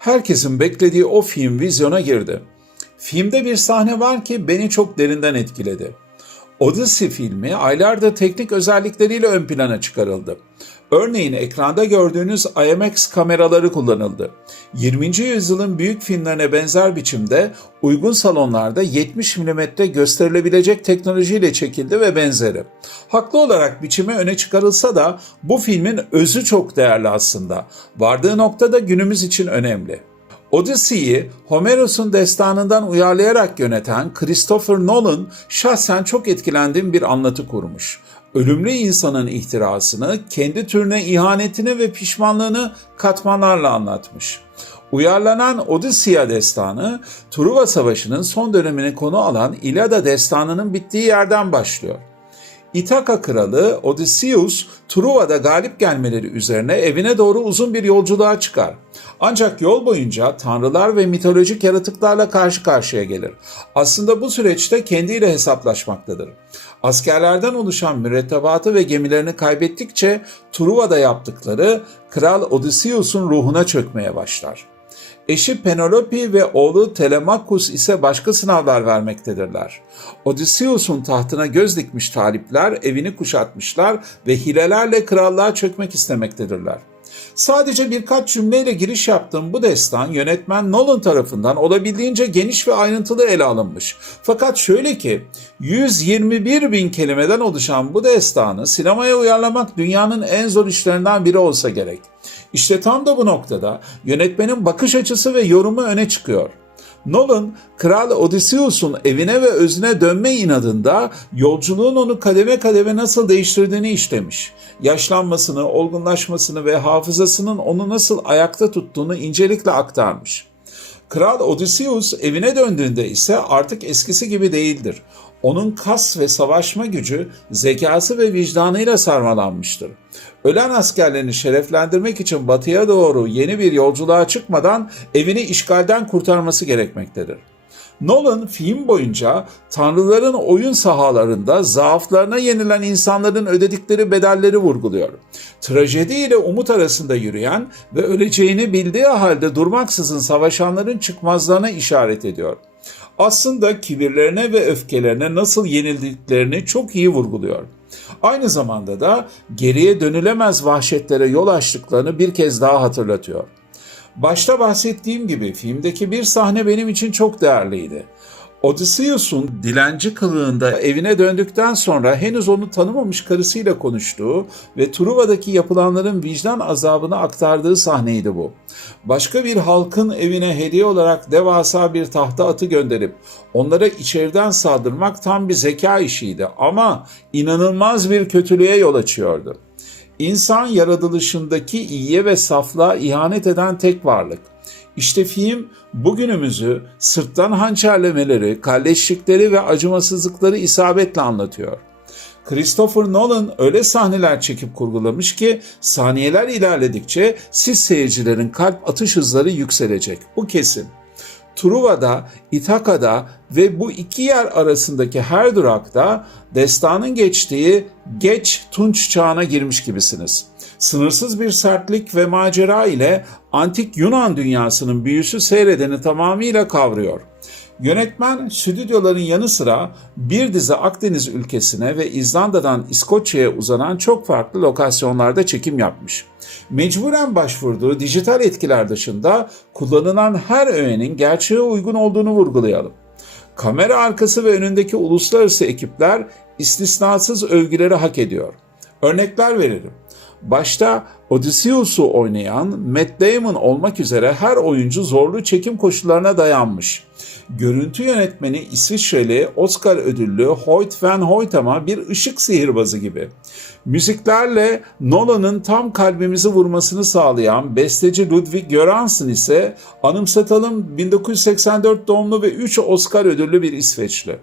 Herkesin beklediği o film vizyona girdi. Filmde bir sahne var ki beni çok derinden etkiledi. Odyssey filmi aylardır teknik özellikleriyle ön plana çıkarıldı. Örneğin ekranda gördüğünüz IMAX kameraları kullanıldı. 20. yüzyılın büyük filmlerine benzer biçimde uygun salonlarda 70 mm gösterilebilecek teknolojiyle çekildi ve benzeri. Haklı olarak biçimi öne çıkarılsa da bu filmin özü çok değerli aslında. Vardığı nokta da günümüz için önemli. Odyssey'i Homeros'un destanından uyarlayarak yöneten Christopher Nolan şahsen çok etkilendiğim bir anlatı kurmuş. Ölümlü insanın ihtirasını, kendi türüne ihanetini ve pişmanlığını katmanlarla anlatmış. Uyarlanan Odysseia destanı, Truva Savaşı'nın son dönemini konu alan İlyada destanının bittiği yerden başlıyor. İthaka kralı Odysseus, Truva'da galip gelmeleri üzerine evine doğru uzun bir yolculuğa çıkar. Ancak yol boyunca tanrılar ve mitolojik yaratıklarla karşı karşıya gelir. Aslında bu süreçte kendiyle hesaplaşmaktadır. Askerlerden oluşan mürettebatı ve gemilerini kaybettikçe Truva'da yaptıkları Kral Odysseus'un ruhuna çökmeye başlar. Eşi Penelope ve oğlu Telemachus ise başka sınavlar vermektedirler. Odysseus'un tahtına göz dikmiş talipler evini kuşatmışlar ve hilelerle krallığa çökmek istemektedirler. Sadece birkaç cümleyle giriş yaptığım bu destan yönetmen Nolan tarafından olabildiğince geniş ve ayrıntılı ele alınmış. Fakat şöyle ki 121 bin kelimeden oluşan bu destanı sinemaya uyarlamak dünyanın en zor işlerinden biri olsa gerek. İşte tam da bu noktada yönetmenin bakış açısı ve yorumu öne çıkıyor. Nolan, Kral Odysseus'un evine ve özüne dönme inadında yolculuğun onu kademe kademe nasıl değiştirdiğini işlemiş. Yaşlanmasını, olgunlaşmasını ve hafızasının onu nasıl ayakta tuttuğunu incelikle aktarmış. Kral Odysseus evine döndüğünde ise artık eskisi gibi değildir. Onun kas ve savaşma gücü, zekası ve vicdanıyla sarmalanmıştır. Ölen askerlerini şereflendirmek için batıya doğru yeni bir yolculuğa çıkmadan evini işgalden kurtarması gerekmektedir. Nolan film boyunca tanrıların oyun sahalarında zaaflarına yenilen insanların ödedikleri bedelleri vurguluyor. Trajedi ile umut arasında yürüyen ve öleceğini bildiği halde durmaksızın savaşanların çıkmazlarına işaret ediyor. Aslında kibirlerine ve öfkelerine nasıl yenildiklerini çok iyi vurguluyor. Aynı zamanda da geriye dönülemez vahşetlere yol açtıklarını bir kez daha hatırlatıyor. Başta bahsettiğim gibi filmdeki bir sahne benim için çok değerliydi. Odysseus'un dilenci kılığında evine döndükten sonra henüz onu tanımamış karısıyla konuştuğu ve Truva'daki yapılanların vicdan azabını aktardığı sahneydi bu. Başka bir halkın evine hediye olarak devasa bir tahta atı gönderip onlara içeriden saldırmak tam bir zeka işiydi ama inanılmaz bir kötülüğe yol açıyordu. İnsan yaratılışındaki iyiye ve saflığa ihanet eden tek varlık. İşte film bugünümüzü sırttan hançerlemeleri, kalleşlikleri ve acımasızlıkları isabetle anlatıyor. Christopher Nolan öyle sahneler çekip kurgulamış ki saniyeler ilerledikçe siz seyircilerin kalp atış hızları yükselecek. Bu kesin. Truva'da, İthaka'da ve bu iki yer arasındaki her durakta destanın geçtiği geç Tunç çağına girmiş gibisiniz. Sınırsız bir sertlik ve macera ile antik Yunan dünyasının büyüsü seyredeni tamamıyla kavruyor. Yönetmen stüdyoların yanı sıra bir dizi Akdeniz ülkesine ve İzlanda'dan İskoçya'ya uzanan çok farklı lokasyonlarda çekim yapmış. Mecburen başvurduğu dijital etkiler dışında kullanılan her öğenin gerçeğe uygun olduğunu vurgulayalım. Kamera arkası ve önündeki uluslararası ekipler istisnasız övgüleri hak ediyor. Örnekler veririm. Başta Odysseus'u oynayan Matt Damon olmak üzere her oyuncu zorlu çekim koşullarına dayanmış. Görüntü yönetmeni İsviçreli Oscar ödüllü Hoyt van Hoytema bir ışık sihirbazı gibi. Müziklerle Nolan'ın tam kalbimizi vurmasını sağlayan besteci Ludwig Göransson ise anımsatalım 1984 doğumlu ve 3 Oscar ödüllü bir İsveçli.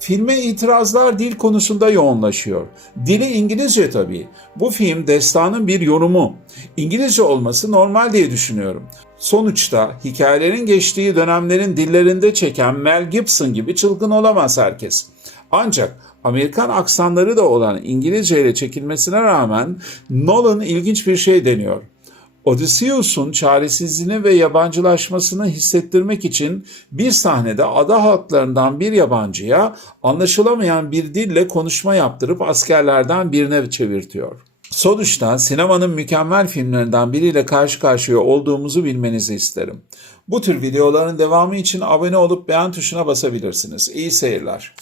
Filme itirazlar dil konusunda yoğunlaşıyor. Dili İngilizce tabii. Bu film destanın bir yorumu. İngilizce olması normal diye düşünüyorum. Sonuçta hikayelerin geçtiği dönemlerin dillerinde çeken Mel Gibson gibi çılgın olamaz herkes. Ancak Amerikan aksanları da olan İngilizce ile çekilmesine rağmen Nolan ilginç bir şey deniyor. Odysseus'un çaresizliğini ve yabancılaşmasını hissettirmek için bir sahnede ada halklarından bir yabancıya anlaşılamayan bir dille konuşma yaptırıp askerlerden birine çevirtiyor. Sonuçta sinemanın mükemmel filmlerinden biriyle karşı karşıya olduğumuzu bilmenizi isterim. Bu tür videoların devamı için abone olup beğen tuşuna basabilirsiniz. İyi seyirler.